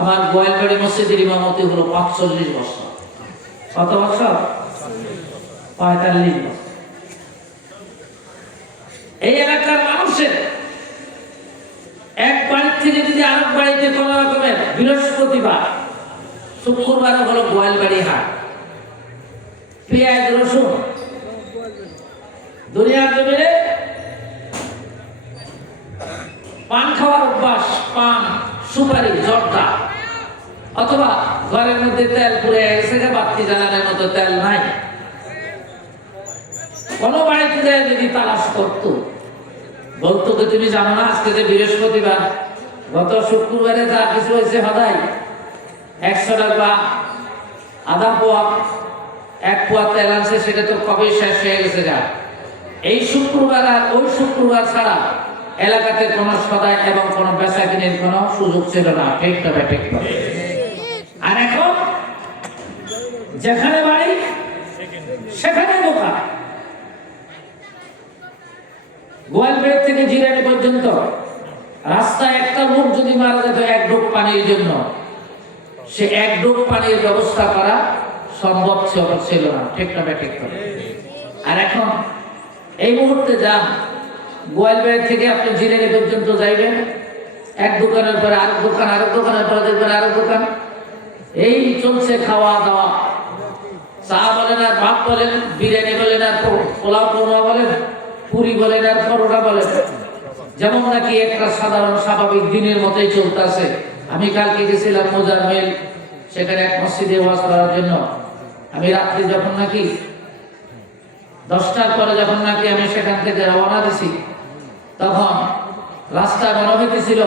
আমার গোয়ালবাড়ি মসজিদের ইমামতি হলো ৪৫ বছর। কত বছর? ৪৫ বছর। এই এলাকার মানুষের এক বাড়ির থেকে যদি আরেক বাড়িতে কোন রকমের বৃহস্পতিবার শুক্রবার হলো গোয়ালবাড়ি হাট, পেঁয়াজ রসুন দুনিয়ার জমিনে পান খাওয়ার অভ্যাস, পান সুপারি জর্দা, অথবা ঘরের মধ্যে তেল পুড়ে গেছে, বাতি জ্বালানোর মতো তেল নাই, কোন বাড়িতে যায় যদি তালাশ করতো, বলতো যে তুমি জানো না আজকে যে বৃহস্পতিবার, গত শুক্রবারে যা কিছু হয়েছে হদাই ১০০ টাকা আধা পোয়া ১ পোয়া তেল আনছে, সেটা তো কবে শেষ হয়ে গেছে। যা এই শুক্রবার আর ওই শুক্রবার ছাড়া এলাকাতে কোন সদাই এবং কোন বেচা কিনের কোন সুযোগ ছিল না। ঠিক তবে ঠিক। আর এখন যেখানে বাড়ি সেখানে দোকান। গোয়ালবাড়ি থেকে জিরানি পর্যন্ত রাস্তায় একটা লোক যদি মারা যেত ১ ডোক পানির জন্য, সে ১ ডোক পানির ব্যবস্থা করা সম্ভব ছিল না। ঠিক না ঠিক। আর এখন এই মুহূর্তে যান, গোয়ালবাড়ি থেকে আপনি জিরানি পর্যন্ত যাইবেন, এক দোকানের পরে আরেক দোকান, আরেক দোকানের পরে দেখবেন আরেক দোকান, এই চলছে খাওয়া দাওয়া। চা বলেন আর ভাত বলেন, বিরিয়ানি বলেন আর পোলাও পোমা বলেন, পুরি বলেন আর পরোটা বলেন, যেমন নাকি একটা সাধারণ স্বাভাবিক দিনের মতোই চলতেছে। আমি কালকে গেছিলাম মোজাম্মেল, সেখানে এক মসজিদে ওয়াজ করার জন্য। আমি রাত্রি যখন নাকি ১০টার পরে যখন নাকি আমি সেখান থেকে রওনা দিছি, তখন রাস্তায় মনে হইতেছিল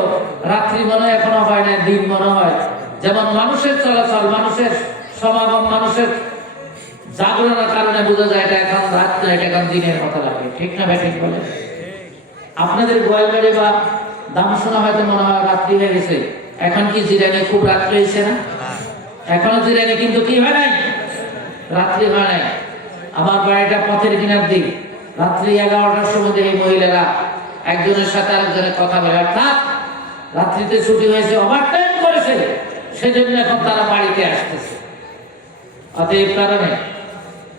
রাত্রি মনে হয় এখনো হয় না, দিন মনে হয়। যেমন মানুষের চলাচল, মানুষের সমাগম, মানুষের জাগরণের কারণে বোঝা যায় এটা এখন রাত না, এটা এখন দিনের কথা লাগে। ঠিক না ভাই? ঠিক বলে। আপনাদের গোয়ালবাড়ি বা দামসোনা হয়তো মনে হয় রাত্রি হয়ে গেছে। এখন কি জিরানি খুব রাত্রি হয়েছে না? এখনো জিরানি কিন্তু কি হয় নাই, রাত্রি হয় নাই। আমার বাড়িটা পথের কিনার দিক, রাত্রি ১১টার সময় এই মহিলারা একজনের সাথে আরেকজনের কথা বলে, অর্থাৎ রাত্রিতে ছুটি হয়েছে, ওভারটাইম করেছে, সেজন্য এখন তারা বাড়িতে আসতেছে। অতএব কারণে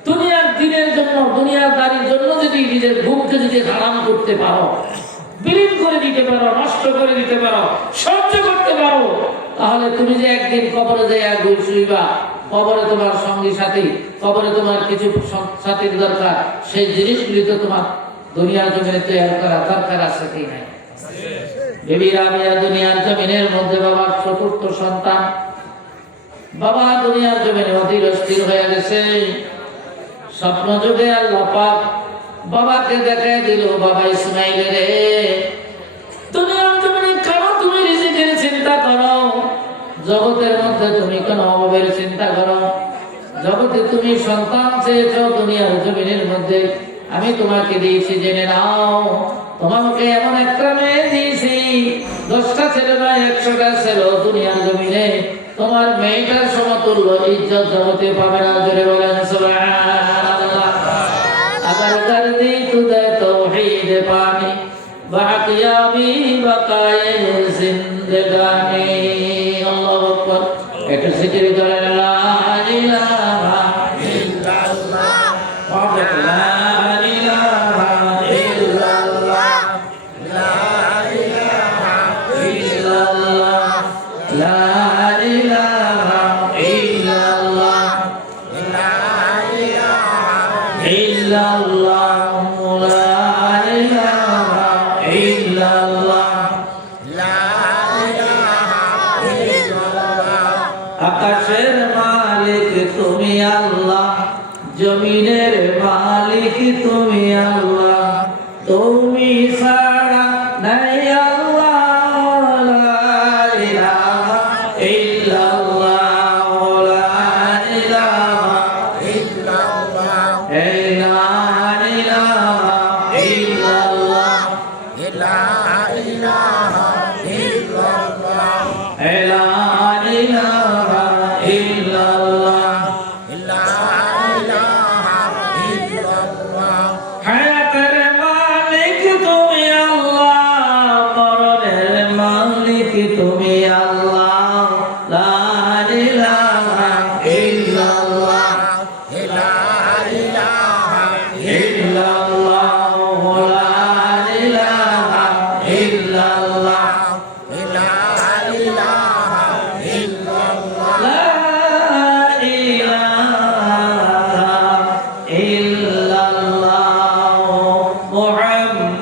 দুনিয়ার দিনের জন্য, দুনিয়ার দাঁড়ির জন্য যদি নিজের ঘুমকে যদি হারাম করতে পারো, বিলীন করে দিতে পারো, নষ্ট করে দিতে পারো, সহ্য করতে পারো, তাহলে তুমি যে একদিন কবরে যাইয়া ঘুর শুইবা, কবরে তোমার সঙ্গী সাথী, কবরে তোমার কিছু সাথীর দরকার, সেই জিনিসগুলি তো তোমার দুনিয়ার জমিনে তৈরি করা দরকার আছে কি নাই? বিবি রাবিয়া দুনিয়ার জমিনের মধ্যে বাবার ৪র্থ সন্তান। বাবা দুনিয়ার জমিনে অধীর স্থির হয়ে গেছে। স্বপ্ন যুগে আল্লাহ পাক বাবাকে দেখায় দিল, বাবা ইসমাইল রে, দুনিয়ার জমিনে কেন তুমি রিজিকের চিন্তা করো? জগতের মধ্যে তুমি কেন অভাবের চিন্তা করো? জগতে তুমি সন্তান চেয়েছো, দুনিয়ার জমিনের মধ্যে আমি তোমাকে দিয়েছি, জেনে নাও। তোমাকে এমন একটা মেয়ে দিয়েছি, ১০টা ছেলে নয় ১০০টা ছেলে দুনিয়ার জমিনে তোমার মেয়েটার সমতুল্য ইজ্জত জগতে পাবে না। জোরে বলেন সুবহানাল্লাহ। अगर कर दी तुझे तौहीद पानी बाकियाबी बकाए जिंदगानी। अल्लाहु अकबर। একটু জিকির করেন লা ইলাহা ইল্লাল্লাহ লা ইলাহা ইল্লাল্লাহ লা ইলাহা ইল্লাল্লাহ লা ইলাহা ইল্লাল্লাহ লা ইলাহা ইল্লাল্লাহ লা ইলাহা ইল্লাল্লাহ লা ইলাহা ইল্লাল্লাহ। আকাশের মালিক তুমি আল্লাহ, জমিনের মালিক তুমি আল্লাহ, তুমি ছাড়া নাই আল্লাহ, লা ইলাহা ইল্লাল্লাহ লা ইলাহা ইল্লাল্লাহ লা ইলাহা ইল্লাল্লাহ লা ইলাহা ইল্লাল্লাহ লা ইলাহা ইল্লাল্লাহ লা ইলাহা ইল্লাল্লাহ। হায়াতের মালিক তুমি আল্লাহ, মরণের মালিক তুমি আল্লাহ,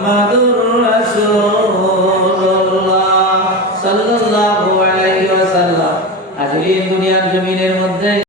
মুহাম্মাদুর রাসূলুল্লাহ